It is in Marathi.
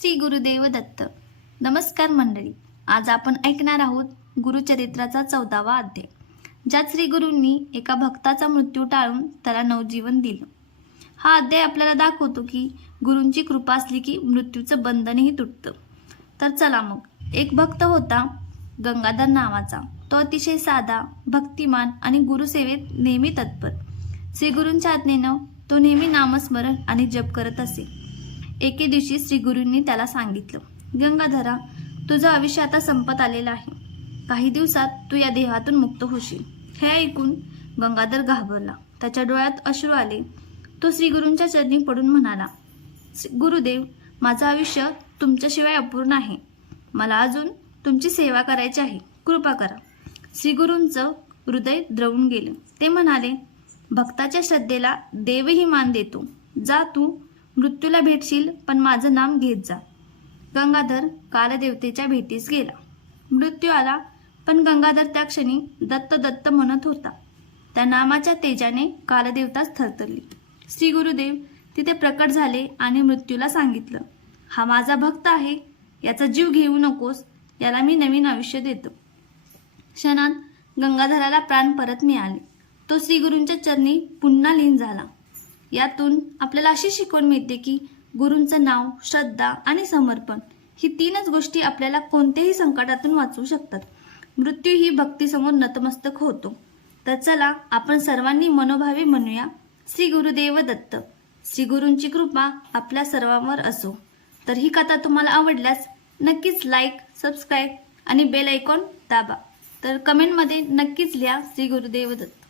श्री गुरुदेव दत्त नमस्कार मंडळी आज आपण ऐकणार आहोत गुरुचरित्राचा चौदावा अध्याय. ज्यात श्री गुरूंनी एका भक्ताचा मृत्यू टाळून त्याला नवजीवन दिलं. हा अध्याय आपल्याला दाखवतो की गुरूंची कृपा असली की मृत्यूचं बंधनही तुटतं. तर चला मग एक भक्त होता गंगाधर नावाचा. तो अतिशय साधा भक्तिमान आणि गुरुसेवेत नेहमी तत्पर. श्री गुरूंच्या आज्ञेनं तो नेहमी नामस्मरण आणि जप करत असे. एके दिवशी श्रीगुरूंनी त्याला सांगितलं गंगाधरा तुझं आयुष्य आता संपत आलेलं आहे. काही दिवसात तू या देहातून मुक्त होशील. हे ऐकून गंगाधर घाबरला. त्याच्या डोळ्यात अश्रू आले. तो श्रीगुरूंच्या चरणी पडून म्हणाला "श्री- गुरुदेव माझं आयुष्य तुमच्याशिवाय अपूर्ण आहे. मला अजून तुमची सेवा करायची आहे. कृपा करा. श्रीगुरूंचं हृदय द्रवून गेलं. ते म्हणाले भक्ताच्या श्रद्धेला देवही मान देतो. जा तू मृत्यूला भेटशील पण माझं नाम घेत जा. गंगाधर कालदेवतेच्या भेटीस गेला. मृत्यू आला पण गंगाधर त्या क्षणी दत्त दत्त म्हणत होता. त्या नामाच्या तेजाने कालदेवताच थरथरली. श्री गुरुदेव तिथे प्रकट झाले आणि मृत्यूला सांगितलं हा माझा भक्त आहे याचा जीव घेऊ नकोस याला मी नवीन आयुष्य देतो. क्षणात गंगाधराला प्राण परत मिळाले. तो श्रीगुरूंच्या चरणी पुन्हा लीन झाला. यातून आपल्याला अशी शिकवण मिळते की गुरूंचं नाव श्रद्धा आणि समर्पण ही तीनच गोष्टी आपल्याला कोणत्याही संकटातून वाचवू शकतात. मृत्यू ही भक्तीसमोर नतमस्तक होतो. तर चला आपण सर्वांनी मनोभावे म्हणूया श्री गुरुदेव दत्त. श्री गुरूंची कृपा आपल्या सर्वांवर असो. तर ही कथा तुम्हाला आवडल्यास नक्कीच लाईक सबस्क्राईब आणि बेल आयकॉन दाबा. तर कमेंटमध्ये नक्कीच लिहा श्री गुरुदेव दत्त.